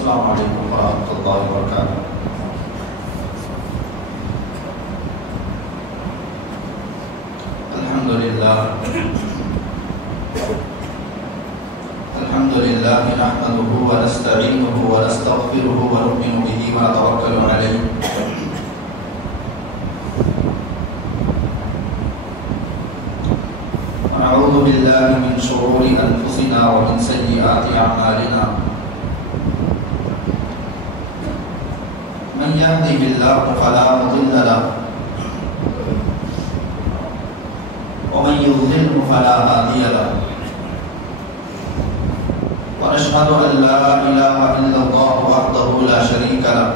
السلام علیکم ورحمۃ اللہ وبرکاتہ۔ الحمد للہ نحمده ونستعینه ونستغفره ونؤمن به ونتوکل علیہ ونعوذ باللہ من شرور انفسنا ومن سیئات اعمالنا من يهده الله فلا مضل له ومن يضلل فلا هادي له ونشهد أن لا إله إلا الله وحده لا شريك له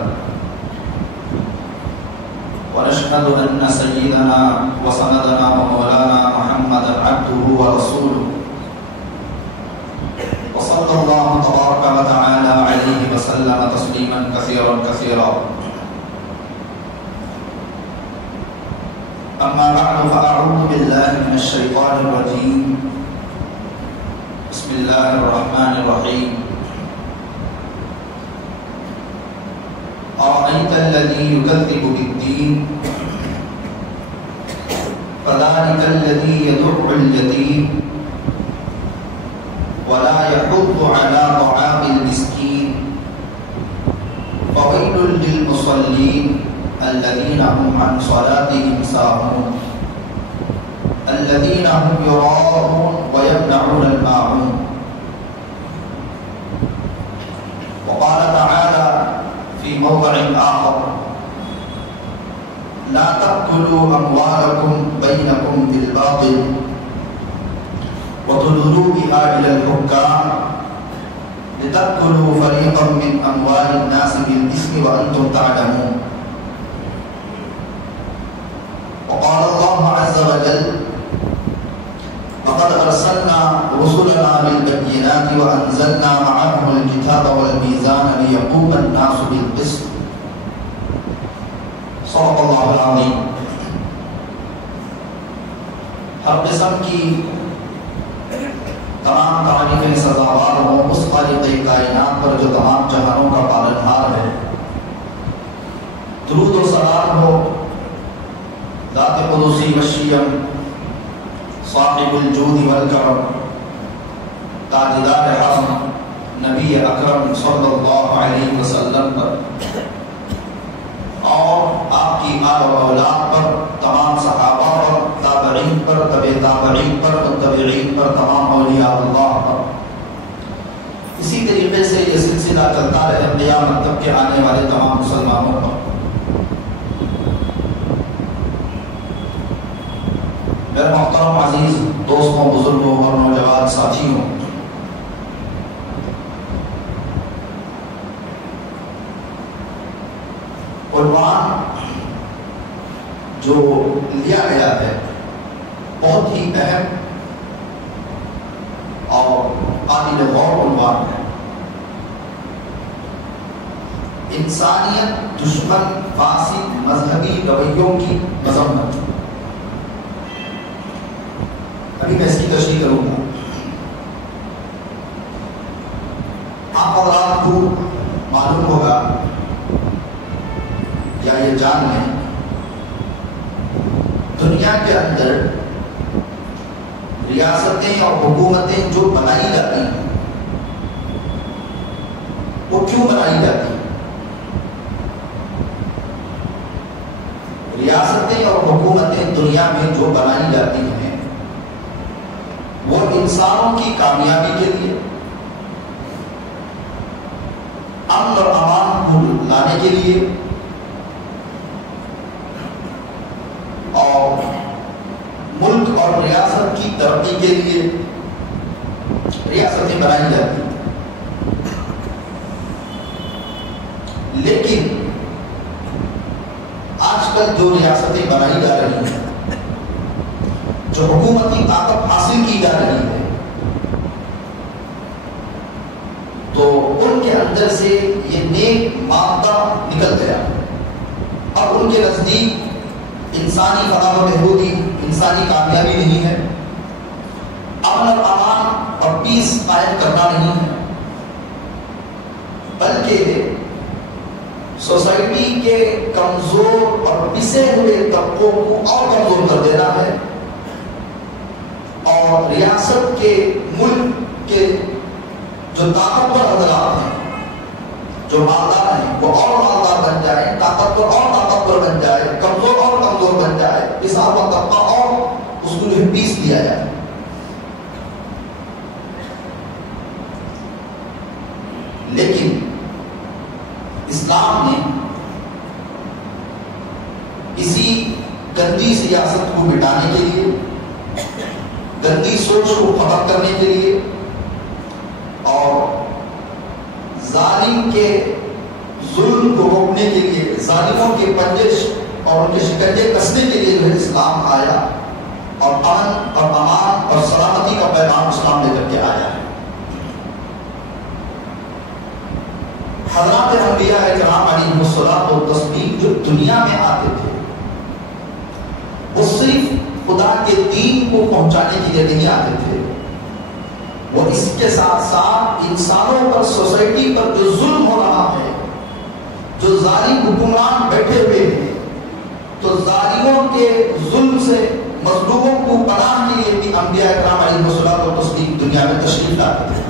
ونشهد أن سيدنا وسندنا ومولانا محمدا عبده ورسوله وصلى الله تبارك وتعالى عليه وسلم تسليما كثيرا كثيرا. أما بعد فأعوذ بالله من الشيطان الرجيم. بسم الله الرحمن الرحيم. أرأيت الذي يكذب بالدين فذلك الذي يدع اليتيم ولا يحض على طعام المسكين فويل للمصلين الذين هم عن صلاتهم ساهون الذين هم يراءون ويمنعون الماعون. وقال تعالى في موضع آخر لا تأكلوا أموالكم بينكم بالباطل وتدلوا بها إلى الحكام لتأكلوا فريقا من أموال الناس بالإثم وأنتم تعلمون. وقال الله عز وجل لقد أرسلنا رسلنا بالبينات وأنزلنا معهم الكتاب والميزان ليقوم الناس بالقسط. صدق اللہ العظیم. ہر قسم کی تمام تعریفیں سزاوار ہوں اس خالق کائنات پر جو تمام جہانوں کا پالنہار ہے. درود و سلام ہو ذات قدسی وشیم صاحب الجود والکرم تاجدار حرم نبی اکرم صلی اللہ علیہ وسلم پر اور آپ کی آل و اولاد پر، تمام صحابہ پر، تابعین پر، تبع تابعین پر، متبعین پر، تمام اولیاء اللہ پر. اسی طریقے سے یہ سلسلہ چلتا رہے قیامت تک کے آنے والے تمام مسلمانوں پر. میرے محترم عزیز دوستوں، بزرگوں اور نوجوان ساتھیوں، عنوان جو لیا گیا ہے بہت ہی اہم اور قابل غور عنوان ہے. انسانیت دشمن فاسد مذہبی رویوں کی مذمت. ابھی میں اس کی تشریح کروں گا. آپ حضرات کو معلوم ہوگا یا یہ جان لیں، دنیا کے اندر ریاستیں اور حکومتیں جو بنائی جاتی ہیں وہ کیوں بنائی جاتی ہیں؟ ریاستیں اور حکومتیں دنیا میں جو بنائی جاتی ہیں وہ انسانوں کی کامیابی کے لیے، امن اور امان کو لانے کے لیے اور ملک اور ریاست کی ترقی کے لیے ریاستیں بنائی جاتی ہیں. لیکن آج کل جو ریاستیں بنائی جا رہی ہیں، جو حکومتی طاقت حاصل کی جا رہی ہے، تو ان کے اندر سے یہ نیک مادہ نکل گیا اور ان کے نزدیک انسانی فلاح و بہبودی، انسانی کامیابی نہیں ہے، امن اور امان اور پیس قائم کرنا نہیں ہے، بلکہ بلکہ سوسائٹی کے کمزور اور پسے ہوئے طبقوں کو اور کمزور کر دینا ہے، اور ریاست کے ملک کے جو طاقتور حضرات ہیں، جو مالدار ہیں، وہ اور مالدار بن جائیں، طاقتور اور طاقتور بن جائے، کمزور اور کمزور بن جائے، پسا ہوا طبقہ اور اس کو پیس دیا جائے۔ لیکن اسلام نے اسی گندی سیاست کو مٹانے کے لیے، گندی سوچ کو ختم کرنے کے لیے اور ظالم کے ظلم کو روکنے کے لیے، ظالموں کے پنجے اور ان کے شکنجے کسنے کے لیے جو ہے اسلام آیا، اور امن اور امان اور سلامتی کا پیغام اسلام لے کر کے آیا ہے۔ حضرات انبیاء کرام علیہم الصلوۃ والتسلیم جو دنیا میں آتے تھے، وہ صرف خدا کے دین کو پہنچانے کے لیے نہیں آتے تھے، وہ اس کے ساتھ ساتھ انسانوں پر، سوسائٹی پر جو ظلم ہو رہا ہے، جو ظالم حکمران بیٹھے ہوئے ہیں، تو ظالموں کے ظلم سے مظلوموں کو پناہ کے لیے بھی انبیاء کرام علیہم الصلوۃ والتسلیم دنیا میں تشریف لاتے تھے۔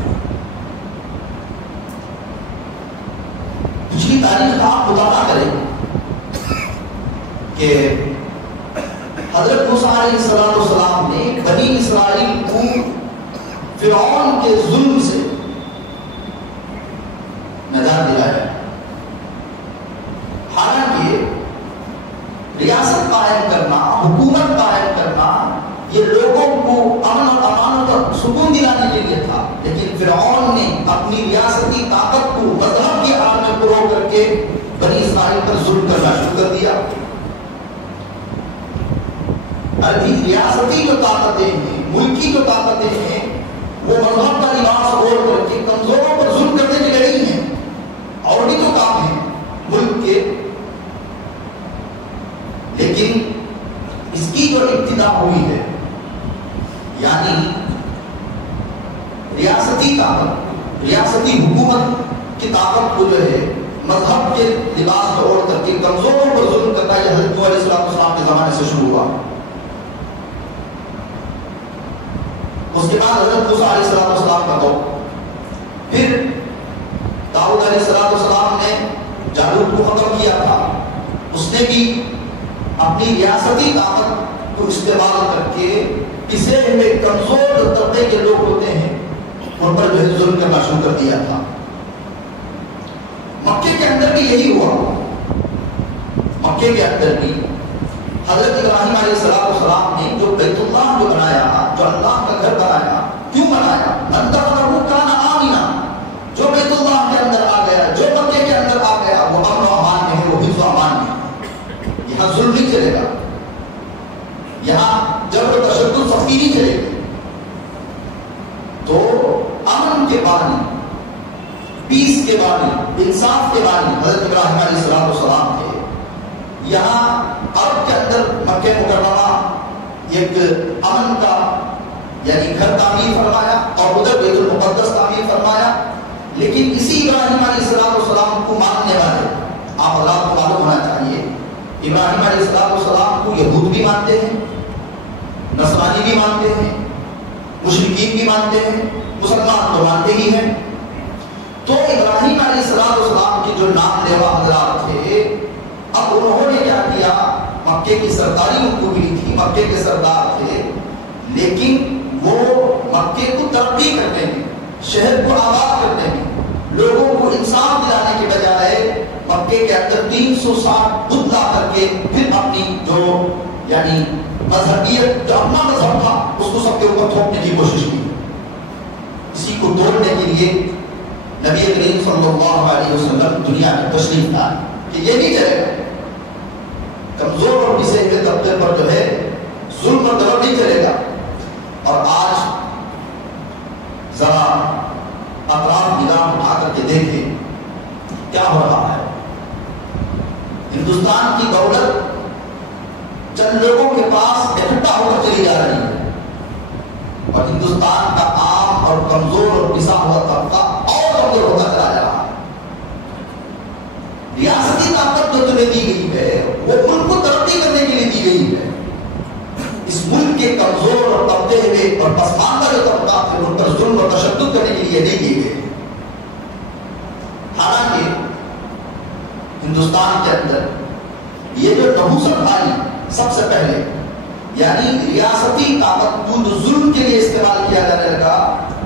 پچھلی تاریخ کا آپ مطالعہ کریں کہ حضرت موسیٰ علیہ السلام نے بنی اسرائیل کو فرعون کے ظلم سے نجات دلایا، حالانکہ ریاست قائم کرنا، حکومت قائم کرنا یہ لوگوں کو امن اور امان اور سکون دلانے کے لیے تھا، لیکن فرعون نے اپنی ریاستی طاقت کو مذہب کی آڑ میں پرو کر کے بنی اسرائیل پر ظلم کرنا شروع کر دیا۔ ابھی ریاستی جو طاقتیں ہیں، ملکی جو طاقتیں ہیں، وہ مذہب کا لباس اوڑھ کر کے کمزوروں پر ظلم کرنے کے لیے نہیں ہیں، اور بھی تو کام ہیں ملک کے، لیکن اس کی جو ابتدا ہوئی ہے، یعنی ریاستی طاقت، ریاستی حکومت کی طاقت کو جو ہے مذہب کے لباس میں اوڑھ کر کے کمزوروں پر ظلم کرنا، یہ حضرت نوح علیہ السلام کے زمانے سے شروع ہوا۔ اس کے بعد حضرت موسیٰ علیہ السلام کا دور، پھر داؤد علیہ السلام نے جالوت کو ختم کیا تھا، اس نے بھی اپنی ریاستی طاقت کو استعمال کر کے کسی میں کمزور طبقے کے لوگ ہوتے ہیں ان پر جو ہے ظلم کرنا شروع کر دیا تھا۔ مکے کے اندر بھی یہی ہوا، مکے کے اندر بھی حضرت ابراہیم علیہ السلام نے جو بیت اللہ جو بنایا، جو اللہ کا گھر بنایا، کیوں بنایا؟ من دخلہ کان آمنا، جو بیت اللہ کے اندر آ گیا، جو مکے کے اندر آ گیا، وہ امن و امان میں ہے، وہ حفظ و امان میں ہے۔ یہاں ظلم نہیں چلے گا، یہاں جب تشدد سختی نہیں چلے گی۔ تو امن کے بانی، پیس کے بانی، انصاف کے بانی حضرت ابراہیم علیہ السلام تھے۔ یہاں عرب کے اندر مکہ مکرمہ ایک امن کا یعنی گھر تعمیر فرمایا، اور ادھر بیت المقدس تعمیر فرمایا، لیکن اسی ابراہیم علیہ السلام کو ماننے والے، آپ اللہ کو معلوم ہونا چاہیے، ابراہیم علیہ السلام کو یہود بھی مانتے ہیں، نصرانی بھی مانتے ہیں، مشرکین بھی مانتے ہیں، مسلمان تو مانتے ہی ہیں۔ تو ابراہیم علیہ السلام کے جو نام لیوا حضرات تھے، اب انہوں نے کیا کیا؟ مکے کی سرداری ان کو ملی تھی، مکے کے سردار تھے، لیکن وہ مکے کو ترقی کرنے میں، شہر کو آباد کرنے میں، لوگوں کو انصاف دلانے کے بجائے مکے کے اندر 360 بت لا کر کے پھر اپنی جو یعنی مذہبیت، جو اپنا مذہب تھا، اس کو سب کے اوپر تھوپنے کی کوشش کی۔ اسی کو توڑنے کے لیے نبی کریم صلی اللہ علیہ وسلم دنیا میں تشریف لائے کہ یہ نہیں چلے گا، کمزور اور پسے ہوئے طبقے پر جو ہے ظلم اور جبر نہیں چلے گا۔ اور آج ذرا اطراف نگاہ اٹھا کر کے دیکھیں کیا ہو رہا ہے۔ ہندوستان کی دولت چند لوگوں کے پاس اکٹھا ہو کر چلی جا رہی ہے، اور ہندوستان کا عام اور کمزور اور پسا ہوا طبقہ اور کمزور ہوتا چلا جا رہا ہے۔ تمہیں دی گئی ہے وہ ملک کو ترقی کرنے کے لیے دی گئی ہے. اس ملک کے کمزور اور دبتے ہوئے اور پسماندہ جو طبقات تھے ان پر ظلم اور تشدد کرنے کے لیے نہیں دی گئی. حالانکہ ہندوستان کے اندر یہ جو نحوست آئی سب سے پہلے یعنی ریاستی طاقت کو جو ظلم کے لیے استعمال کیا جانے لگا.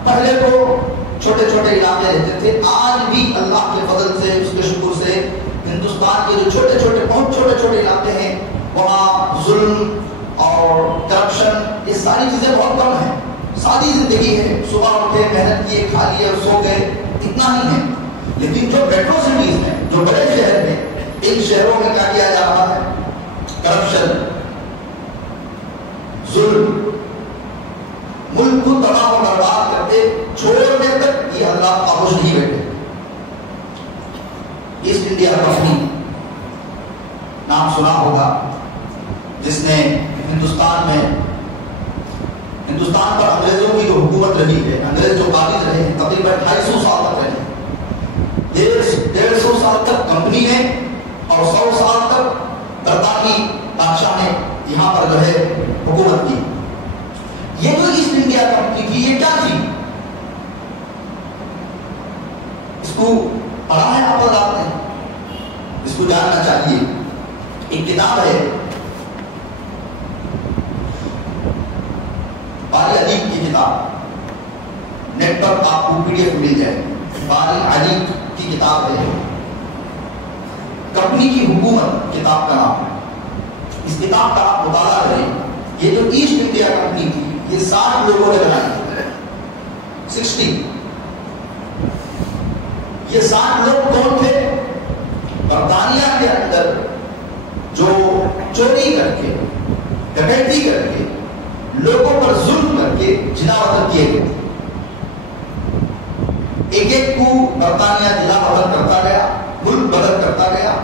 پہلے تو چھوٹے چھوٹے علاقے رہتے تھے. آج بھی اللہ کے فضل سے اس کے شکر سے ہندوستان کے جو چھوٹے چھوٹے بہت چھوٹے چھوٹے علاقے ہیں وہاں ظلم اور کرپشن یہ ساری چیزیں بہت کم ہیں. سادی زندگی ہے, صبح اٹھے محنت کیے کھا لیے اور سو گئے, اتنا ہی ہے. لیکن جو میٹرو سٹیز ہیں جو بڑے شہر میں ان شہروں میں کیا کیا جا رہا ہے؟ کرپشن, ظلم, ملک کو تباہ و برباد کرتے چھوڑنے تک یہ حضرات خاموش نہیں بیٹھے. ایسٹ انڈیا کمپنی نام سنا ہوگا جس نے ہندوستان پر انگریزوں کی جو حکومت رہی ہے, انگریز جو قابض رہے ہیں تقریباً 250 سال تک رہے. 150 سال تک کمپنی نے اور 100 سال تک برطانوی بادشاہ نے یہاں پر جو ہے حکومت کی. یہ جو ایسٹ انڈیا کمپنی تھی یہ کیا تھی؟ اس کو پڑھا ہے آپ نے, اس کو جاننا چاہیے. ایک کتاب ہے باری علیق کی کتاب, نیٹ پر آپ کو پی ڈی ایف مل جائے. باری علیق کی کتاب ہے, کمپنی کی حکومت کتاب کا نام ہے. اس کتاب کا آپ مطالعہ کریں. یہ جو ایسٹ انڈیا کمپنی تھی یہ 60 لوگوں نے بنائی. 60. یہ 60 لوگ کون تھے؟ برطانیہ کے اندر جو چوری کر کے ڈکیتی کر کے لوگوں پر ظلم کر کے جلا وطن کیے گئے. ایک ایک کو برطانیہ جلا وطن کرتا گیا, ملک بدل کرتا گیا.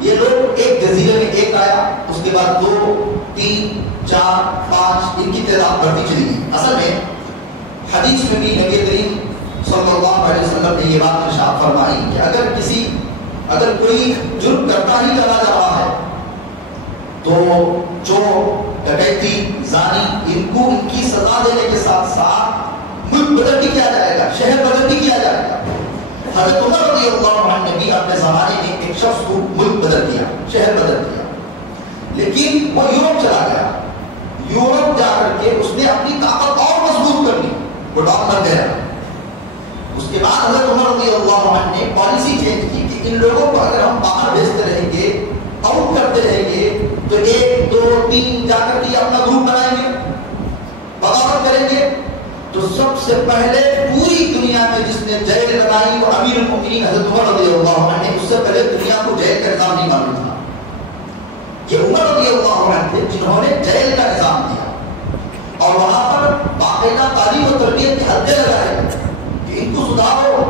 یہ لوگ ایک جزیرے میں ایک آیا, اس کے بعد 2, 3, 4, 5 ان کی تعداد بڑھتی چلی گئی. اصل میں حدیث میں بھی نبی کریم صلی اللہ علیہ وسلم نے یہ بات ارشاد فرمائی کہ اگر کوئی جرم کرتا ہی چلا جا رہا ہے تو چور, ڈکیتی, زانی ان کو ان کی سزا دینے کے ساتھ ساتھ ملک بدل بھی کیا جائے گا, شہر بدل بھی کیا جائے گا. حضرت عمر رضی اللہ عنہ نے بھی اپنے زمانے میں ایک شخص کو ملک بدل دیا, شہر بدل دیا, لیکن وہ یورپ چلا گیا. یورپ جا کر کے اس نے اپنی طاقت اور مضبوط کر لی, وہ ڈاک بن گیا. اس کے بعد حضرت عمر رضی اللہ عنہ نے پالیسی چینج کی کہ ان لوگوں کو اگر ہم باہر بھیجتے رہیں گے, آؤٹ کرتے رہیں گے تو 1, 2, 3 جا کر کے اپنا گروپ بنائیں گے, بغاوت کریں گے. تو سب سے پہلے پوری دنیا میں جس نے جیل بنائی وہ امیر المؤمنین حضرت عمر رضی اللہ عنہ نے. اس سے پہلے دنیا کو جیل کا نظام نہیں معلوم تھا. یہ عمر رضی اللہ عنہ تھے جنہوں نے جیل کا نظام دیا اور وہاں پر باقاعدہ تعلیم و تربیت کے حلقے لگائے کہ ان کو سدھارو,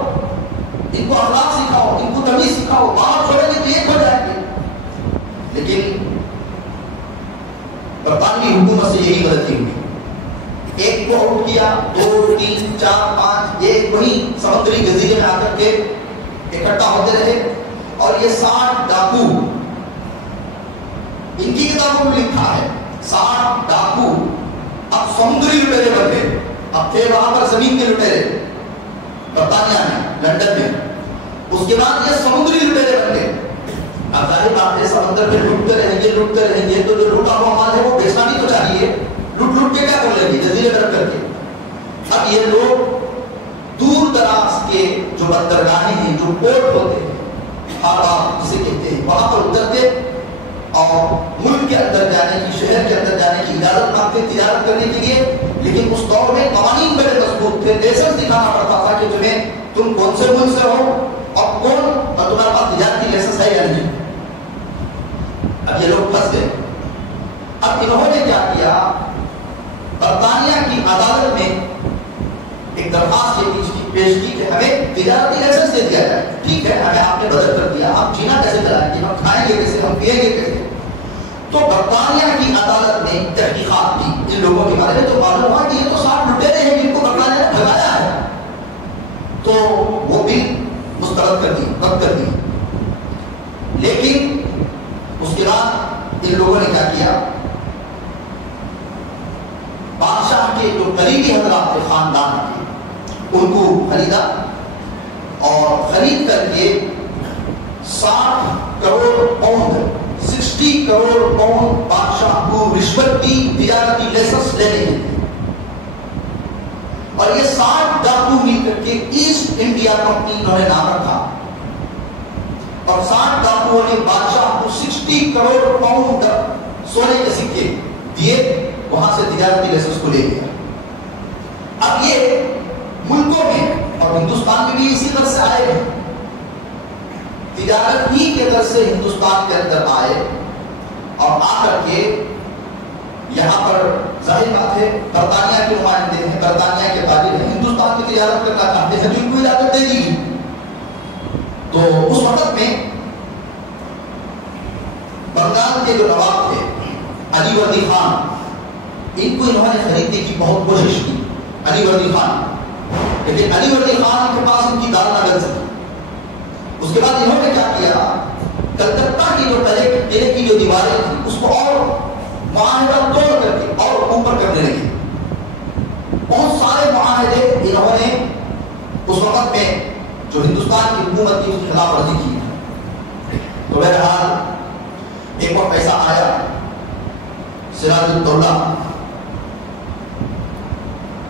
ان کو اخلاق سکھاؤ, ان کو تمیز سکھاؤ. باہر چھوڑیں گے تو ایک ہو جائیں گے. لیکن برطانوی حکومت سے یہی غلطی ہوئی. ایک کو آؤٹ کیا, 2, 3, 4, 5 ایک وہی سمندری جزیرے میں آ کر کے اکٹھا ہوتے رہے. اور یہ 60 ڈاکو, ان کی کتابوں میں لکھا ہے 60 ڈاکو اب سمندری لٹیرے بن گئے. اب تھے وہاں پر زمین کے لٹیرے برطانیہ میں, لندن میں. اس کے بعد یہ سمندری لٹیرے بن گئے. اب ظاہر بات ہے سمندر میں لوٹتے رہیں گے تو جو لوٹا ہوا مال ہے وہ بیچنا بھی تو چاہیے. لوٹ کے کیا کر لیں گے جزیرے طرف کر کے. اب یہ لوگ دور دراز کے جو بندرگاہیں ہیں, جو پورٹ ہوتے ہیں, ہاربر جسے کہتے ہیں, وہاں پر اترتے اور ملک کے اندر جانے کی, شہر کے اندر جانے کی اجازت مانگتے تجارت کرنے کے لیے. لیکن اس دور میں قوانین بڑے مضبوط تھے, لائسنس دکھانا پڑتا تھا کہ تم کون سے ملک سے ہو اور تمہارے پاس تجارتی لائسنس ہے یا نہیں. اب یہ لوگ پھنس گئے. اب انہوں نے کیا کیا, برطانیہ کی عدالت میں ایک درخواست پیش کی کہ ہمیں تجارتی لائسنس دے دیا جائے. ٹھیک ہے, ہمیں آپ نے بدل کر دیا, ہم جینا کیسے چلائیں گے, ہم کھائیں گے کیسے, ہم پیئیں گے کیسے. تو برطانیہ کی عدالت نے تحقیقات کی ان لوگوں کے بارے میں, تو معلوم ہوا کہ یہ تو 60 لٹیرے ہیں جن کو برطانیہ نے بھگایا ہے. تو وہ بل مسترد کر دی, رد کر دی. لیکن جو قریبی حضرات تھے خاندان کے، ان کو خریدا اور خرید کر کے 60 کروڑ پاؤنڈ 60 کروڑ پاؤنڈ بادشاہ کو رشوت کی تجارتی لائسنس لینے ہیں، اور یہ 60 ڈاکو مل کر کے ایسٹ انڈیا کمپنی انہوں نے نام رکھا، اور 60 ڈاکوؤں نے بادشاہ کو 60 کروڑ پاؤنڈ سونے کے سکے دیے، وہاں سے تجارتی لائسنس کو لے گیا۔ اب یہ ملکوں میں اور ہندوستان میں بھی اسی طرح سے آئے ہیں، تجارت ہی کے در سے ہندوستان کے اندر آئے اور آ کر کے یہاں پر ظاہر بات ہے برطانیہ کے نمائندے ہیں، برطانیہ کے تاجر ہیں، ہندوستان میں تجارت کرنا چاہتے ہیں تو ان کو اجازت دے دی۔ تو اس وقت میں بنگال کے جو نواب تھے علی وردی خان، ان کو انہوں نے خریدنے کی بہت کوشش کی، علی وردی خان، لیکن علی وردی خان کے پاس ان کی دار نہ لگ سکی۔ اس کے بعد انہوں نے کیا کیا، کلکتہ کی جو قلعے کی جو دیواریں تھیں اس کو اور معاہدہ توڑ کر کے اور اوپر کرنے لگے۔ بہت سارے معاہدے انہوں نے اس وقت میں جو ہندوستان کی حکومت کی اس کی خلاف ورزی کی۔ تو بہرحال ایک اور پیسہ آیا، سراج الدولہ،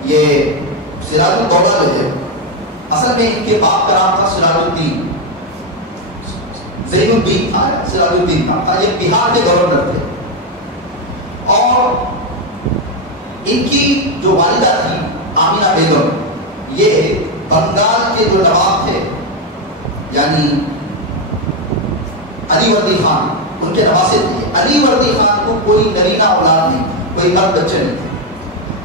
یہ سراج الدولہ جو ہے اصل میں ان کے باپ کا نام تھا سراج الدین، زین الدین تھا، سراج الدین تھا، یہ بہار کے گورنر تھے، اور ان کی جو والدہ تھی آمینہ بیگم، یہ بنگال کے جو نواب تھے یعنی علی وردی خان، ان کے نواسے تھے۔ علی وردی خان کو کوئی نرینہ اولاد نہیں، کوئی مرد بچے نہیں تھے،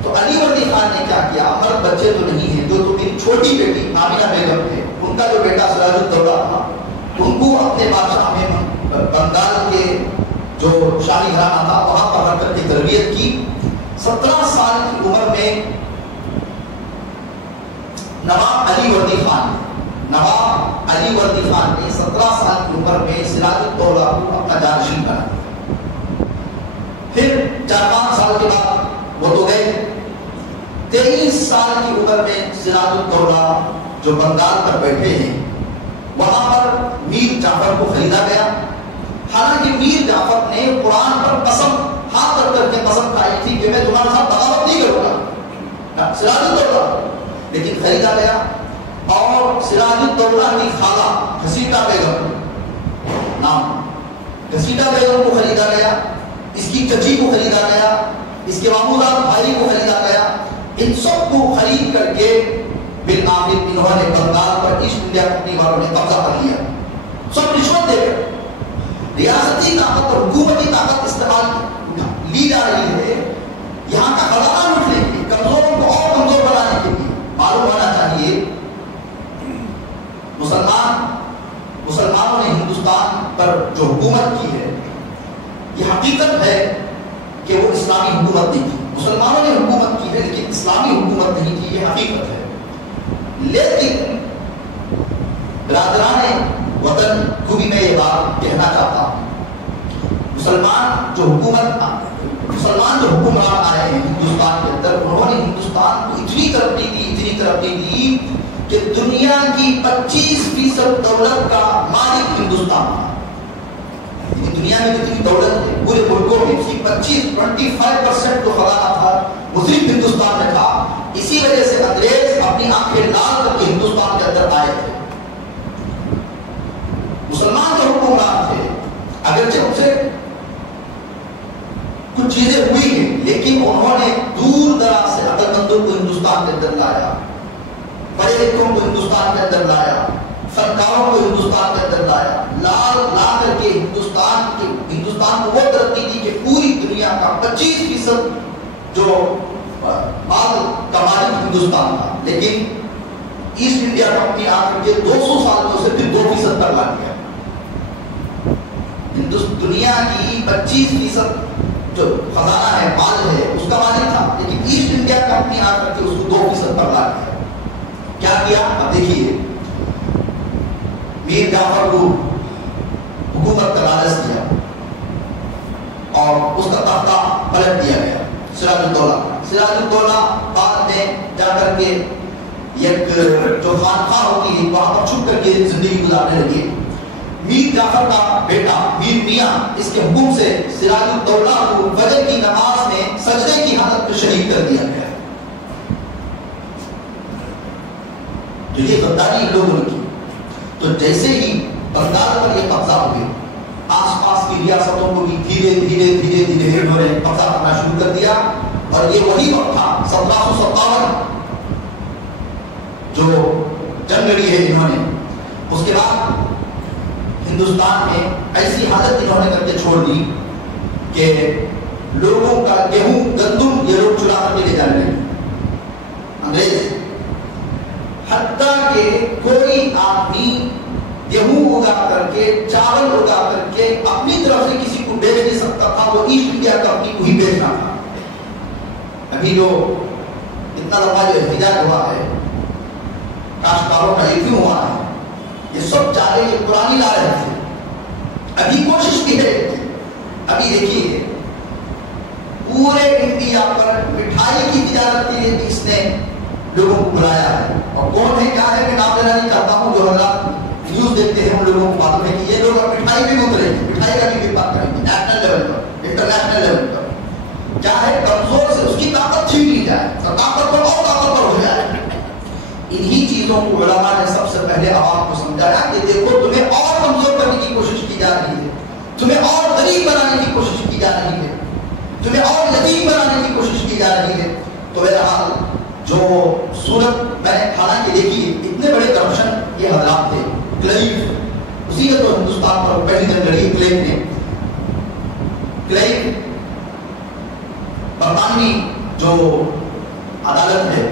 تو علی وردی خان نے کیا کیا، مرد بچے تو نہیں ہیں، جو تو میری چھوٹی بیٹی آمینہ بیگم تھے، ان کا جو بیٹا سراج الدولہ تھا، ان کو اپنے بادشاہ میں بنگال کے جو شاہی گھرانہ تھا وہاں پر رکھ کر کے تربیت کی۔ 17 سال کی عمر میں نواب علی وردی خان نے 17 سال کی عمر میں سراج الدولہ کو اپنا جانشین بنا۔ پھر 4-5 سال کے بعد وہ تو گئے، 23 سال کی عمر میں سراج الدولہ جو بنگال پر بیٹھے ہیں وہاں پر میر جعفر کو خریدا گیا۔ حالانکہ میر جعفر نے قرآن پر قسم ہاتھ رکھ کر کے قسم کھائی تھی کہ میں تمہارے ساتھ بغاوت نہیں کروں گا، سراج الدولہ، لیکن خریدا گیا۔ اور سراج الدولہ کی خالہ گھسیٹا بیگم، نام گھسیٹا بیگم کو خریدا گیا، اس کی چچی کو خریدا گیا، اس کے مامودار بھائی کو خریدا گیا۔ ان سب کو خرید کر کے بالآخر انہوں نے بنگال پر ایسٹ انڈیا کمپنی والوں نے قبضہ کر لیا، سب رشوت دے کر۔ ریاستی طاقت اور حکومتی طاقت استعمال لی جا رہی ہے یہاں کا خزانہ لوٹنے کے لیے، کمزوروں کو اور کمزور بنانے کے لیے۔ معلوم ہونا چاہیے مسلمانوں نے ہندوستان پر جو حکومت کی ہے یہ حقیقت ہے کہ وہ اسلامی حکومت نہیں تھی، مسلمانوں نے حکومت کی ہے لیکن اسلامی حکومت نہیں تھی، یہ حقیقت ہے۔ لیکن برادران وطن کو بھی میں یہ بات کہنا چاہتا ہوں، مسلمان جو حکمران آئے ہیں ہندوستان کے اندر، انہوں نے ہندوستان کو اتنی ترقی دی کہ دنیا کی 25% دولت کا مالک ہندوستان تھا۔ دنیا میں جتنی دولت ہے پورے ملکوں میں اس کی 25% جو خزانہ تھا وہ صرف ہندوستان میں تھا۔ اسی وجہ سے انگریز اپنی آنکھیں لال کر کے ہندوستان کے اندر آئے تھے۔ مسلمان جو حکمران تھے اگرچہ ان سے کچھ چیزیں ہوئی ہیں لیکن انہوں نے دور دراز سے عقل مندوں کو ہندوستان کے اندر لایا، پڑھے لکھوں کو ہندوستان کے اندر لایا، فنکاروں کو ہندوستان کے اندر لا کر کے ہندوستان کو وہ ترقی دی کہ پوری دنیا کا 25% جو مال کا مالک ہندوستان تھا، لیکن ایسٹ انڈیا کمپنی آ کر کے 200 سال میں اسے پھر 2% پر لا دیا۔ دنیا کی 25% جو خزانہ ہے، مال ہے، اس کا مالک تھا، لیکن ایسٹ انڈیا کمپنی آ کر کے اس کو 2% پر لا دیا۔ کیا کیا؟ اب دیکھیے، میر جعفر کو حکومت کا لالچ دیا اور اس کا تختہ پلٹ دیا گیا۔ سراج الدولہ کر کے ایک جو خانقاہ ہوتی ہے وہاں پر چھپ کر کے زندگی گزارنے لگے. میر جعفر کا بیٹا میر میاں اس کے حکم سے سراج الدولہ کو فجر کی نماز میں سجدے کی حالت میں شہید کر دیا گیا. تو یہ غداری لوگوں کی. تو جیسے ہی بنگال پر یہ قبضہ ہوئے آس پاس کی ریاستوں کو بھی دھیرے دھیرے دھیرے دھیرے انہوں نے قبضہ کرنا شروع کر دیا. اور یہ وہی وقت تھا 1757 جو جنگ لڑی ہے انہوں نے. اس کے بعد ہندوستان میں ایسی حالت انہوں نے کر کے چھوڑ دی کہ لوگوں کا گیہوں گندم یہ لوگ چرا کر کے لے جانے لگے انگریز. حتیٰ کہ کوئی آدمی گیہوں اگا کر کے چاول اگا کر کے اپنی طرف سے کسی کو بیچ نہیں سکتا تھا. وہ ایسٹ انڈیا کمپنی کو ہی بیچنا تھا. ابھی جو اتنا لمبا جو احتجاج ہوا ہے کاشتکاروں کا یہ کیوں ہوا ہے؟ یہ سب چارے یہ پرانی لا رہے تھے. ابھی کوشش کی ہے. ابھی دیکھیے پورے انڈیا پر مٹھائی کی تجارت کے لیے اس نے لوگوں کو بلایا ہے. اور کون ہے کیا ہے میں نام لینا نہیں چاہتا ہوں. جو حضرات نیوز دیکھتے ہیں ان لوگوں کو معلوم ہے کہ یہ لوگ مٹھائی بھی اترے گی. مٹھائی کا بھی بات کریں گے نیشنل لیول پر انٹرنیشنل لیول پر. کیا ہے کمزور سے اس کی طاقت چھین لی جائے اور طاقتور اور طاقتور ہو جائے. انہی چیزوں کو علماء نے سب سے پہلے عوام کو سمجھایا کہ دیکھو تمہیں اور کمزور کرنے کی کوشش کی جا رہی ہے, تمہیں اور غریب بنانے کی کوشش کی جا رہی ہے, تمہیں اور یتیم بنانے کی کوشش کی جا رہی ہے. تو بہرحال جو صورت میں نے حالانکہ دیکھی اتنے بڑے کرپشن یہ حضرات تھے. کلیف اسی نے تو ہندوستان پر پہلی جنگ لڑی. کلیف برطانوی جو عدالت ہے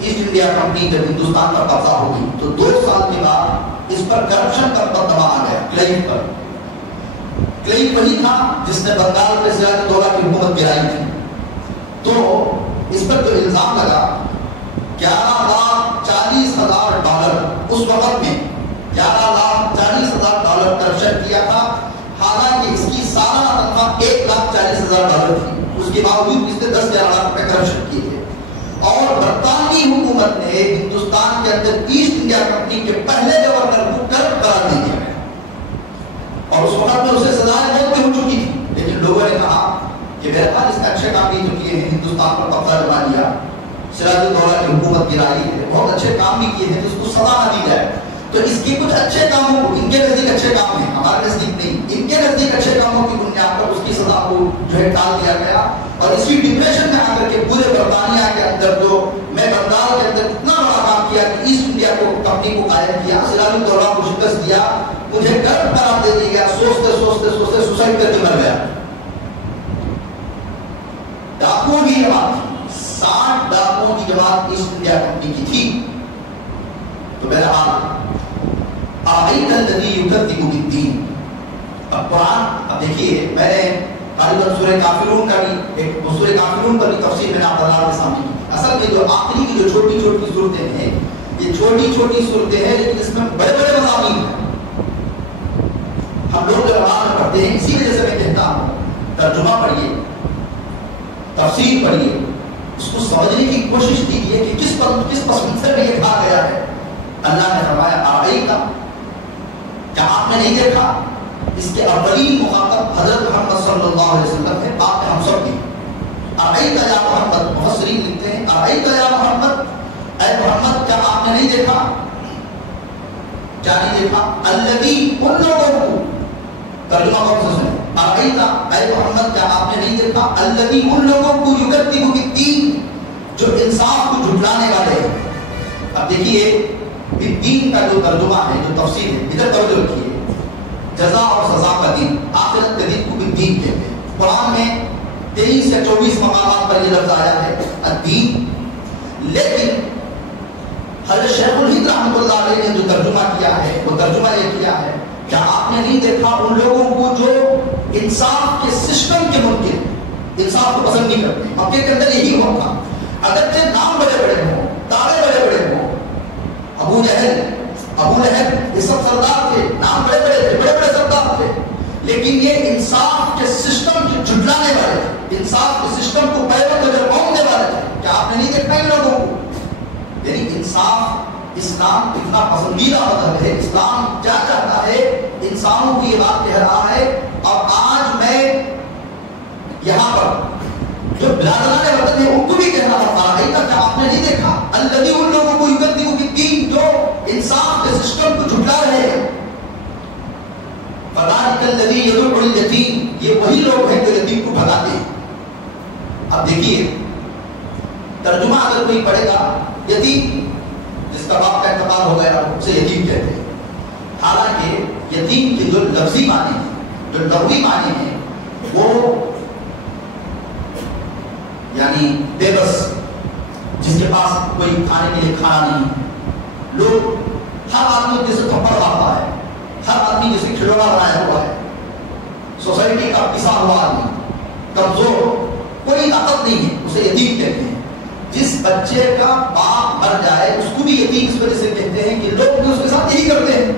ایسٹ انڈیا کمپنی جب ہندوستان پر قبضہ ہوگی تو 2 سال کے بعد اس پر کرپشن کا مقدمہ آ گیا کلیف پر. کلیف وہی تھا جس نے بنگال پہ سراج الدولہ کی حکومت گرائی تھی. تو اس پر جو الزام لگا $11,40,000 اس وقت میں $11,40,000 کرپشن کیا تھا. حالانکہ اس کی سالانہ تنخواہ $1,40,000 تھی. اس کے باوجود اس نے 10,000 روپے کرپشن کیے تھے. اور برطانوی حکومت نے ہندوستان کے اندر ایسٹ انڈیا کمپنی کے پہلے گورنر کو کرپٹ قرار دے دیا اور اس وقت میں اسے سزائیں بہت ہو چکی تھی. لیکن لوگوں نے کہا کہ بہرحال اس کا اچھے کام بھی تو کیے ہیں, ہندوستان پر قبضہ جما لیا, سراج الدولہ کی حکومت گرائی ہے, بہت اچھے کام بھی کیے ہیں, تو اس کو سزا نہ دی جائے. تو اس کے کچھ اچھے کاموں کو ان کے نزدیک اچھے کام ہیں, ہمارے نزدیک نہیں, ان کے نزدیک اچھے کاموں کی بنیاد پر اس کی سزا کو جو ہے ٹال دیا گیا. اور اسی ڈپریشن میں آ کر کے پورے برطانیہ کے اندر جو میں بنگال کے اندر اتنا بڑا کام کیا کہ ایسٹ انڈیا کو کمپنی کو قائم کیا, سراج الدولہ کو شکست دیا, مجھے کرپٹ قرار دے دیا گیا. سوچتے سوچتے سوچتے سوسائڈ کر کے مر گیا. ڈاکوؤں کی جماعت 60 ڈاکوؤں کی جماعت ایسٹ انڈیا کمپنی کی تھی. تو بہرحال آئیت الذی یکذب بالدین. اب قرآن اب دیکھیے میں نے غالباً سورہ کافرون کا بھی ایک سورہ کافرون پر بھی تفسیر میں نے آپ کے سامنے کی. اصل میں جو آخری کی جو چھوٹی چھوٹی صورتیں ہیں یہ چھوٹی چھوٹی صورتیں ہیں لیکن اس میں بڑے بڑے مضامین ہیں. ہم لوگ جو نماز میں پڑھتے ہیں اسی وجہ سے میں کہتا ہوں ترجمہ پڑھیے, تفسیر پڑھیے, اس کو سمجھنے کی کوشش کیجیے کہ کس پس منظر میں یہ کہا گیا ہے. اللہ نے فرمایا آئی کا, کیا آپ نے نہیں دیکھا؟ اس کے اولین مخاطب حضرت محمد صلی اللہ علیہ وسلم ہے, آپ نے ہم سب کی. آئی کا یا محمد, مفسرین لکھتے ہیں آئی کا یا محمد, اے محمد کیا آپ نے نہیں دیکھا؟ کیا نہیں دیکھا؟ الذی ان لوگوں کو ترجمہ کون سے سنے آئی کا, اے محمد کیا آپ نے نہیں دیکھا الذی ان لوگوں کو یکذب بالدین جو انصاف کو جھٹلانے والے ہیں. اب دیکھیے دین کا جو ترجمہ ہے جو تفسیر ہے ادھر توجہ رکھیے. جزا اور سزا کا دن, آخرت کے دن کو دین کہتے ہیں. قرآن میں 23 یا 24 مقامات پر یہ لفظ آیا ہے الدین. لیکن حضرت شیخ الہند رحمۃ اللہ علیہ نے جو ترجمہ کیا ہے وہ ترجمہ یہ کیا ہے کیا آپ نے نہیں دیکھا ان لوگوں کو جو انصاف کے سسٹم کے منکر, انصاف کو پسند نہیں کرتے. مکے کے اندر یہی ہوا تھا. اگرچہ نام بڑے بڑے ہوں, دعوے بڑے بڑے ہوں, ابو لہب یہ سب سردار تھے, نام بڑے بڑے تھے, بڑے بڑے سردار تھے, لیکن یہ انصاف کے سسٹم کے جھٹلانے والے تھے, انصاف کے سسٹم کو پیروں تلے قومنے والے تھے. کیا آپ نے اسلام کتنا پسندیدہ مذہب ہے، اسلام کیا چاہتا ہے، انسانوں کی یہ بات کہہ رہا ہے. اور آج میں یہاں پر جو برادران وطن ہے ان کو بھی کہنا پڑتا ہے، کیا آپ نے نہیں دیکھا الذی ان لوگوں کو یکذب بالدین جو انصاف کے سسٹم کو جھٹلا رہے ہیں، فذلک الذی یدعو الیتیم، یہ وہی لوگ ہیں جو یتیم کو بھگاتے ہیں. اب دیکھیے ترجمہ اگر کوئی پڑھے گا، یتیم جس کا باپ کا انتقال ہو گیا اسے یتیم کہتے ہیں. حالانکہ یتیم کے جو لفظی معنی ہیں، جو لغوی معنی ہیں، وہ یعنی بے بس، جس کے پاس کوئی کھانے کے لیے کھانا نہیں. لوگ ہر آدمی جسے تھپڑ مارتا ہے، ہر آدمی جسے کھلونا بنایا ہوا ہے، سوسائٹی کا پسا ہوا آدمی، کمزور، کوئی طاقت نہیں ہے، اسے یتیم کہتے ہیں. جس بچے کا باپ مر جائے اس کو بھی یتیم اس وجہ سے کہتے ہیں کہ لوگ بھی اس کے ساتھ یہی کرتے ہیں.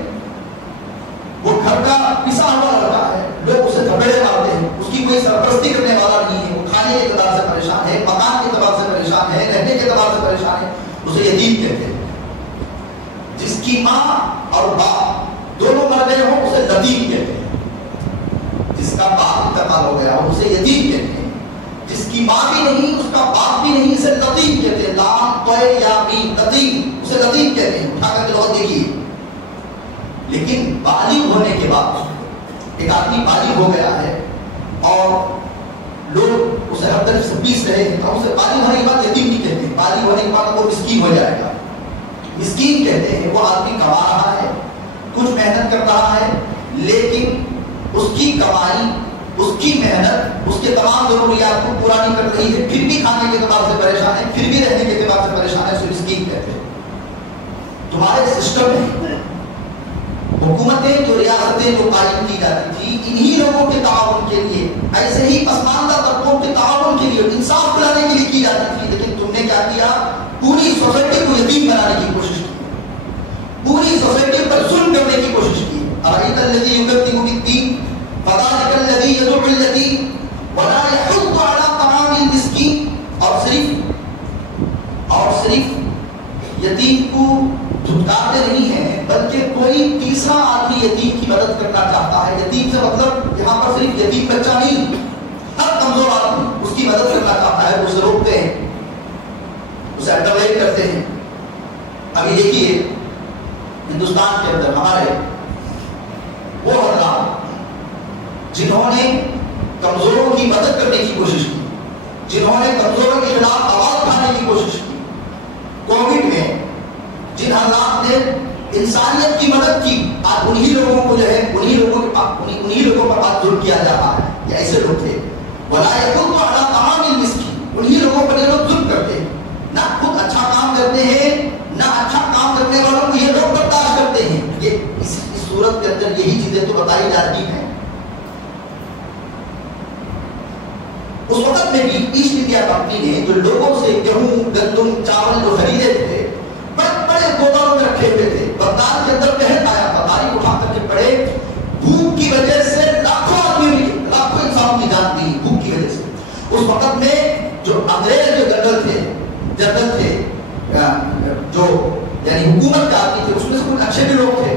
وہ گھر کا پسا ہوا لڑکا ہے، لوگ اسے تھپڑے مارتے ہیں، اس کی کوئی سرپرستی کرنے والا نہیں ہے، وہ کھانے کے اعتبار سے پریشان ہے، مکان کے اعتبار سے پریشان ہے، رہنے کے اعتبار سے پریشان ہے، اسے یتیم کہتے ہیں. جس کی ماں اور باپ دونوں مر گئے ہوں اسے لتیم کہتے ہیں. جس کا باپ انتقال ہو گیا ہو اسے یتیم کہتے ہیں. جس کی ماں بھی نہیں، اس کا باپ بھی نہیں، اسے لتیم کہتے ہیں. لام توئے یا میم، لتیم، اسے لتیم کہتے ہیں. اٹھا کر کے لوگ دیکھیے. لیکن بالغ ہونے کے بعد ایک آدمی بالغ ہو گیا ہے اور لوگ اسے ہر طرف سے پیس رہے ہیں تو اسے بالغ ہونے کے بعد یتیم نہیں کہتے. بالغ ہونے کے بعد وہ مسکین ہو جائے گا. مسکین کہتے ہیں وہ آدمی کما رہا ہے، کچھ محنت کر رہا ہے، لیکن اس کی کمائی، اس کی محنت اس کے تمام ضروریات کو پورا نہیں کر رہی ہے، پھر بھی کھانے کے اعتبار سے پریشان ہے، پھر بھی رہنے کے اعتبار سے پریشان ہے، اسے مسکین کہتے ہیں. تمہارے سسٹم میں حکومتیں جو ریاستیں جو قائم کی جاتی تھی انہی لوگوں کے تعاون کے لیے، ایسے ہی پسماندہ طبقوں کے تعاون کے لیے، انصاف دلانے کے لیے کی جاتی تھی. لیکن تم نے کیا کیا؟ پوری سوسائٹی کو یتیم بنانے کی کوشش کی، پوری سوسائٹی پر ظلم کرنے کی کوشش کی. ارأیت الذی یکذب بالدین فذلک الذی یدعو الیتیم ولا یحض علی طعام المسکین. اور صرف یتیم کو دھتکارتے نہیں ہیں بلکہ کوئی تیسرا آدمی یتیم کی مدد کرنا چاہتا ہے. یتیم سے مطلب یہاں پر صرف یتیم بچہ نہیں، ہر کمزور آدمی اس کی مدد کرنا چاہتا ہے، اسے روکتے ہیں، اسے انٹرویٹ کرتے ہیں. ابھی دیکھیے ہندوستان کے اندر ہمارے وہ حضرات جنہوں نے کمزوروں کی مدد کرنے کی کوشش کی، جنہوں نے کمزوروں کے خلاف آواز اٹھانے کی کوشش کی، کووڈ میں جن حضرات نے انسانیت کی مدد کی، آج انہی لوگوں کو جو ہے انہی لوگوں پر بات ظلم کیا جا رہا ہے. یہ ایسے لوگ تھے ولا یحض علی طعام المسکین، انہی لوگوں پر یہ لوگ ظلم کرتے ہیں، نہ خود اچھا کام کرتے ہیں، نہ اچھا کام کرنے والوں کو یہ لوگ برداشت کرتے ہیں. یہ اس صورت کے اندر یہی چیزیں تو بتائی جاتی ہیں. اس وقت میں بھی ایسٹ انڈیا کمپنی نے جو لوگوں سے گیہوں، گندم، چاول جو خریدے تھے بڑے گوداموں میں رکھے ہوئے تھے. بغداد کے اندر قحط آیا تھا، تاریخ اٹھا کر کے پڑھے، بھوک کی وجہ سے لاکھوں آدمی، لاکھوں انسانوں کی جان گئی بھوک کی وجہ سے. اس وقت میں جو انگریز جو جنرل تھے جو یعنی حکومت کے آدمی تھے، اس میں سے کچھ اچھے بھی لوگ تھے.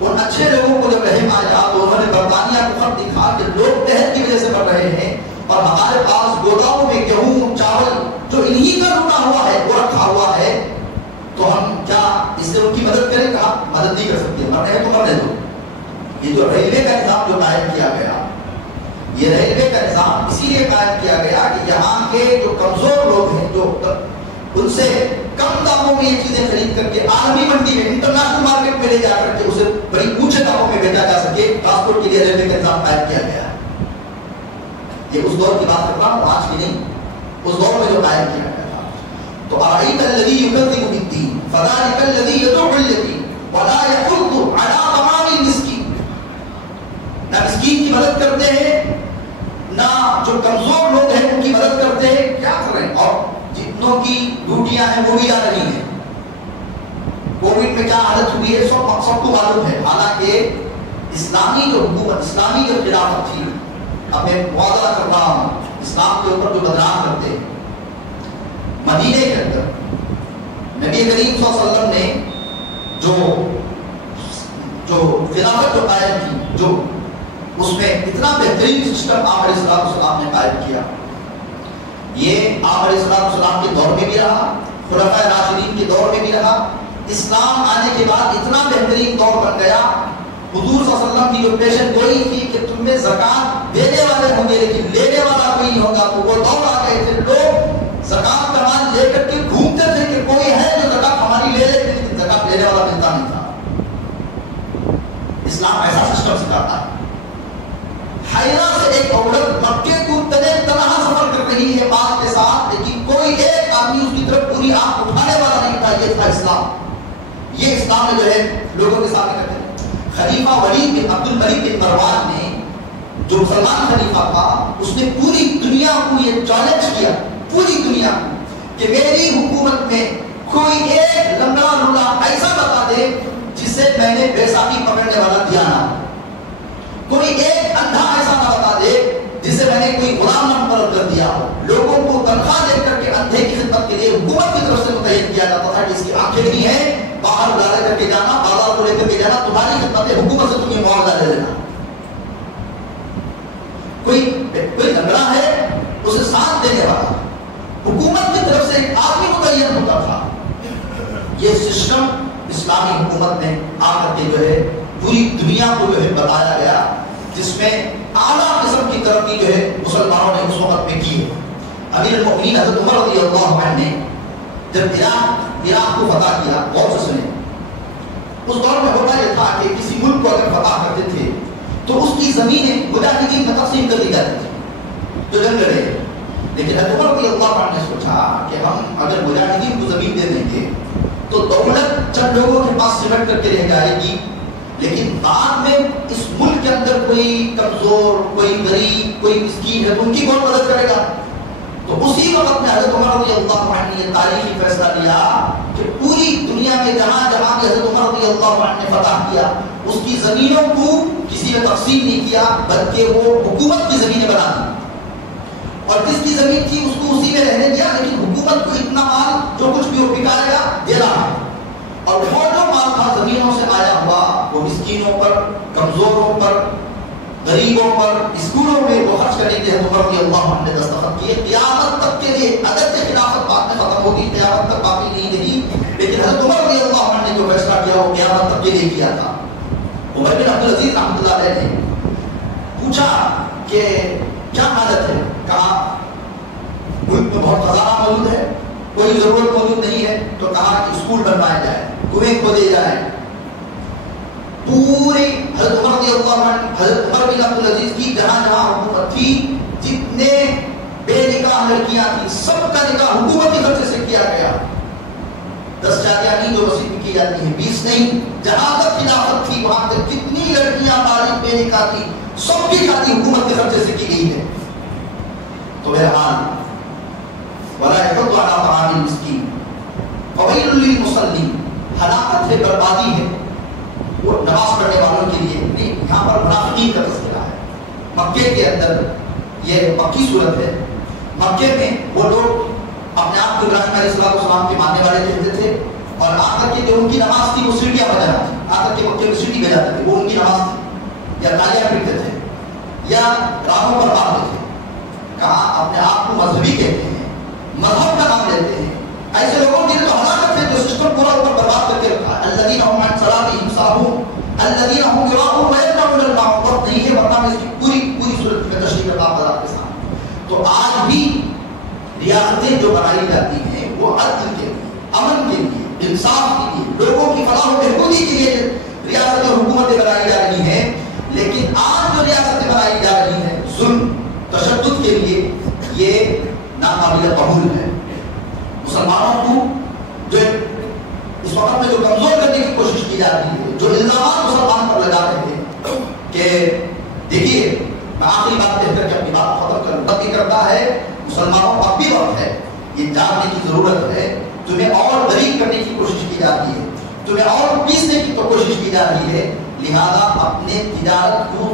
ان اچھے لوگوں کو جب رحم آیا تو انہوں نے برطانیہ کو خط دکھا کہ لوگ قحط کی وجہ سے مر رہے ہیں اور ہمارے پاس گوداموں میں گیہوں، چاول جو انہی کا لوٹا ہوا ہے وہ رکھا ہوا ہے، تو ہم کیا اس سے ان کی مدد کریں؟ کہا مدد نہیں کر سکتے، مرنے ہیں تو مرنے دو. یہ جو ریلوے کا نظام جو قائم کیا گیا، یہ ریلوے کا نظام اسی لیے قائم کیا گیا کہ یہاں کے جو کمزور لوگ ہیں، جو ان سے کم داموں میں یہ چیزیں خرید کر کے عالمی منڈی میں، انٹرنیشنل مارکیٹ میں لے جا کر کے اسے بڑی اونچے داموں میں بیچا جا سکے، ٹرانسپورٹ کے لیے ریلوے کا نظام قائم کیا گیا. یہ اس دور کی بات کر رہا ہوں، آج کی نہیں، اس دور میں جو قائم کیا گیا تھا. تو ارأیت الذی یکذب بالدین فذلک الذی یدعو الیتیم ولا یحض علی طعام المسکین. نہ مسکین کی مدد کرتے ہیں، نہ جو کمزور لوگ ہیں ان کی مدد کرتے ہیں. کیا کریں؟ اور جتنوں کی ڈیوٹیاں ہیں وہ بھی آ رہی ہیں. کووڈ میں کیا حالت ہوئی ہے سب کو معلوم ہے. حالانکہ اسلامی جو حکومت، اسلامی جو خلافت تھی، اب میں موازنہ کر رہا ہوں اسلام کے اوپر جو بدنام کرتے ہیں، مدینے کے اندر نبی کریم صلی اللہ علیہ وسلم نے جو خلافت جو قائم کی، جو اس میں اتنا بہترین سسٹم آپ علیہ السلام نے قائم کیا، یہ آپ علیہ السلام کے دور میں بھی رہا، خلفائے راشدین کے دور میں بھی رہا، اسلام آنے کے بعد اتنا بہترین دور بن گیا۔ حضور صلی اللہ علیہ وسلم کی جو پیشن گوئی تھی کہ تم میں زکات دینے والے ہوں گے لیکن لینے والا کوئی نہیں ہوگا، تو وہ دور آ گئے تھے، لوگ زکات کا مال لے کر کے گھومتے تھے کہ کوئی ہے جو زکات ہماری لے لے، لیکن زکات لینے والا ملتا نہیں تھا۔ اسلام ایسا سسٹم سکھاتا ہے۔ حیرہ سے ایک عورت مکے کو تنہا سفر کر رہی ہے مال کے ساتھ، لیکن کوئی ایک آدمی اس کی طرف پوری آنکھ اٹھانے والا نہیں تھا۔ یہ تھا اسلام۔ یہ اسلام جو ہے لوگوں کے سامنے کرتے ہیں۔ خلیفہ ولید بن عبد الملک بن مروان نے، جو مسلمان خلیفہ تھا، اس نے پوری دنیا کو یہ چیلنج کیا، پوری دنیا کو، کہ میری حکومت میں کوئی ایک لنگڑا لولا ایسا بتا دے جسے میں نے بیساکھی پکڑنے والا دیا نہ ہو، کوئی ایک اندھا ایسا نہ بتا دے جسے میں نے کوئی غلام نہ مقرر کر دیا ہو۔ لوگوں کو تنخواہ دے کر کے اندھے کی خدمت کے لیے حکومت کی طرف سے متعین کیا جاتا تھا کہ اس کی آنکھیں نہیں ہیں، باہر ڈالے کر کے جانا، بازار کو لے کر کے جانا، تمہاری خدمت ہے، حکومت سے تمہیں معاوضہ لے لینا۔ کوئی لنگڑا ہے اسے ساتھ دینے والا، حکومت کی طرف سے ایک آدمی متعین ہوتا تھا۔ یہ سسٹم اسلامی حکومت میں آ کر کے جو ہے پوری دنیا کو جو ہے بتایا گیا، جس میں اعلیٰ قسم کی ترقی جو ہے مسلمانوں نے اس وقت میں کی ہے۔ امیر المؤمنین حضرت عمر رضی اللہ عنہ نے جب عراق کو فتح کیا، غور سے سنیں، اس دور میں ہوتا یہ تھا کہ کسی ملک کو اگر فتح کرتے تھے تو اس کی زمینیں مجاہدین میں تقسیم کر دی جاتی تھی جو جنگ لڑے۔ لیکن حضرت عمر رضی اللہ عنہ نے سوچا کہ ہم اگر مجاہدین کو زمین دے دیں گے تو دولت چند لوگوں کے پاس سمٹ کر کے رہ جائے گی، لیکن بعد میں اس ملک کے اندر کوئی کمزور، کوئی غریب، کوئی مسکین ہے تو ان کی کون مدد کرے گا؟ تو اسی وقت میں حضرت عمر رضی اللہ عنہ نے یہ تاریخی فیصلہ لیا کہ پوری دنیا میں جہاں جہاں بھی حضرت عمر رضی اللہ عنہ نے فتح کیا، اس کی زمینوں کو کسی نے تقسیم نہیں کیا، بلکہ وہ حکومت کی زمینیں بنا دی، اور جس کی زمین تھی اس کو اسی میں رہنے دیا، لیکن حکومت کو اتنا مال جو کچھ بھی وہ بکائے گا دینا ہے، اور وہ جو مال تھا زمینوں سے آیا ہوا وہ مسکینوں پر، کمزوروں پر، غریبوں پر، اسکولوں میں وہ خرچ کرنے کے لیے عمر رضی اللہ عنہ نے دستخط کیے۔ قیامت تک کے لیے اگرچہ خلافت بعد میں ختم ہوگی، قیامت تک باقی نہیں رہی، لیکن حضرت عمر رضی اللہ عنہ نے جو فیصلہ کیا وہ قیامت تک کے لیے کیا تھا۔ عمر بن عبدالعزیز رحمۃ اللہ علیہ نے پوچھا کہ کیا حالت ہے؟ کہا ملک میں بہت خزانہ موجود ہے، کوئی ضرورت موجود نہیں ہے، تو کہا کہ اسکول بنوائے جائے، کنویں کھودے جائیں۔ پوری حضرت عمر رضی اللہ عنہ، حضرت عمر بن عبدالعزیز کی جہاں جہاں حکومت تھی، جتنے بے نکاح لڑکیاں تھیں سب کا نکاح حکومتی خرچے سے کیا گیا۔ 10 شادیاں نہیں جو رسید کی جاتی ہیں، 20 نہیں، جہاں تک خلافت تھی وہاں تک جتنی لڑکیاں بالغ بے نکاح تھی سب کی شادی حکومت کے خرچے سے کی گئی ہے۔ تو بہرحال وَلَا يَحُضُّ عَلَىٰ طَعَامِ الْمِسْكِينِ فَوَيْلٌ لِّلْمُصَلِّينَ، ہلاکت ہے، بربادی ہے وہ نماز پڑھنے والوں کے لیے نہیں۔ یہاں پر منافقین کا تذکرہ ہے۔ مکے کے اندر یہ مکی صورت ہے، مکے میں وہ لوگ اپنے آپ کو ابراہیم علیہ السلام کے ماننے والے کہتے تھے، اور آ کر کے جو ان کی نماز تھی وہ سیٹیاں بجانا تھی، آ کر کے مکے میں سیٹی بجاتے تھے، وہ ان کی نماز تھی، یا تالیاں پیٹتے تھے یا راہوں پر مارتے تھے۔ کہا اپنے آپ کو مذہبی کہتے ہیں، مذہب کا نام لیتے ہیں، ایسے لوگوں کے لیے تو ہلاکت ہے جو سسٹم پورا اوپر برباد کر کے رکھا ہے۔ الذین هم عن صلاتهم ساہون الذین هم یراؤون ویمنعون الماعون، نہیں ہے، ورنہ میں اس کی پوری صورت میں تشریح کرتا ہوں حضرات کے سامنے۔ تو آج بھی ریاستیں جو بنائی جاتی ہیں وہ عدل کے لیے، امن کے لیے، انصاف کے لیے، لوگوں کی فلاح و بہبودی کے لیے ریاستیں اور حکومتیں بنائی جا رہی ہیں، لیکن آج جو ریاستیں بنائی جا رہی ہیں ظلم، تشدد کے لیے، یہ ناقابل قبول ہے۔ مسلمانوں کو جو اس وقت میں جو کمزور کرنے کی کوشش کی جا رہی ہے، جو الزامات مسلمان پر لگا رہے ہیں کہ دیکھیے، میں آخری بات کہہ کر کے اپنی بات ختم کروں، کرتا ہے مسلمانوں کا بھی وقت ہے، یہ جاننے کی ضرورت ہے، تمہیں اور غریب کرنے کی کوشش کی جا رہی ہے، تمہیں اور پیسنے کی کوشش کی جا رہی ہے، لہذا اپنے تجارت کو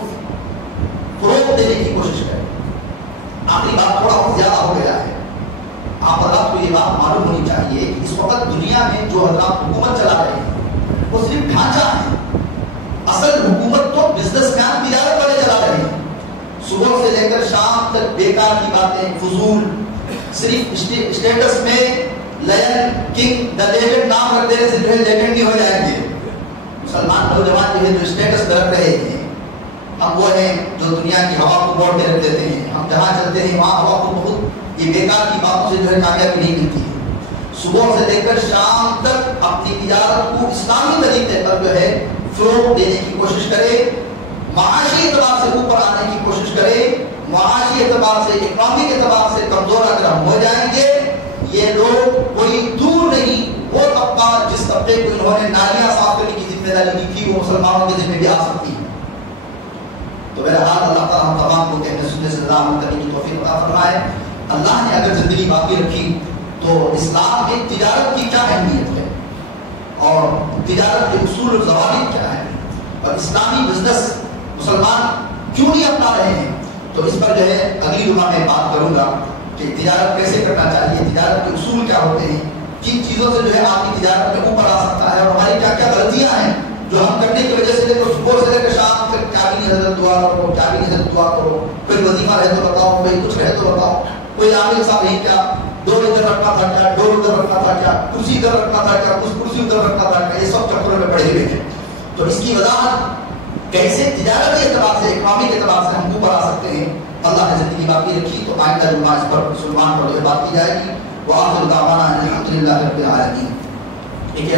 فروغ دینے کی کوشش کریں۔ آخری بات تھوڑا بہت زیادہ ہو گیا ہے، آپ حضرات کو یہ بات معلوم ہونی چاہیے کہ اس وقت دنیا میں جو حضرات حکومت چلا رہے ہیں وہ صرف ڈھانچہ ہے. اصل حکومت تو بزنس مین تجارت والے چلا رہے ہیں. صبح سے لے کر شام تک بیکار کی باتیں, فضول, صرف اسٹیٹس میں لائن کنگ دا لیجنڈ نام رکھ دینے سے جو ہے لیجنڈ نہیں ہو جائیں گے. مسلمان نوجوان جو ہے جو اسٹیٹس پہ رکھ رہے ہیں, ہم وہ ہیں جو دنیا کی ہوا کو موڑ کے رکھ دیتے ہیں. ہم جہاں چلتے ہیں وہاں ہوا کو بہت یہ بیکار کی باتوں سے جو ہے کامیابی نہیں ملتی ہے. صبح سے لے کر شام تک اپنی تجارت کو اسلامی طریقے پر جو ہے فروغ دینے کی کوشش کرے, معاشی اعتبار سے اوپر آنے کی کوشش کرے. معاشی اعتبار سے, اکنامک اعتبار سے کمزور اگر ہم ہو جائیں گے, یہ لوگ کوئی دور نہیں, وہ طبقہ جس طبقے کو انہوں نے نالیاں صاف کرنے کی ذمہ داری دی تھی وہ مسلمانوں کے ذمہ بھی آ سکتی ہے. تو بہرحال اللہ تعالیٰ ہم تمام کو کہنے سننے سے عمل کرنے کی توفیق عطا فرمائے. اللہ نے اگر زندگی باقی رکھی تو اسلام میں تجارت کی کیا اہمیت ہے اور تجارت کے اصول و ضوابط کیا ہے, اور اسلامی بزنس مسلمان کیوں نہیں اپنا رہے ہیں, تو اس پر جو ہے اگلی جمعہ میں بات کروں گا کہ تجارت کیسے کرنا چاہیے, تجارت کے اصول کیا ہوتے ہیں, کن چیزوں سے جو ہے آپ کی تجارت میں اوپر آ سکتا ہے, اور ہماری کیا کیا غلطیاں ہیں جو ہم کرنے کی وجہ سے لے کر صبح سے لے کر شام تک کیا بھی نہیں حضرت دعا کرو, کیا بھی نہیں حضرت دعا کرو, کوئی وظیفہ رہے تو بتاؤ, کوئی کچھ رہے تو بتاؤ, کوئی عامل صاحب نہیں کیا, ڈور ادھر رکھنا تھا کیا, ڈور ادھر رکھنا تھا کیا, کرسی ادھر رکھنا تھا کیا, اس کرسی ادھر رکھنا تھا کیا, یہ سب چکروں میں پڑے ہوئے ہیں. تو اس کی وضاحت کیسے تجارتی اعتبار سے, اکنامک اعتبار سے ہم اوپر آ سکتے ہیں. اللہ نے زندگی باقی رکھی تو آئندہ جمعہ اس پر مسلمان پر بات کی جائے گی. وآخر دعوانا الحمدللہ رب العالمین. ایک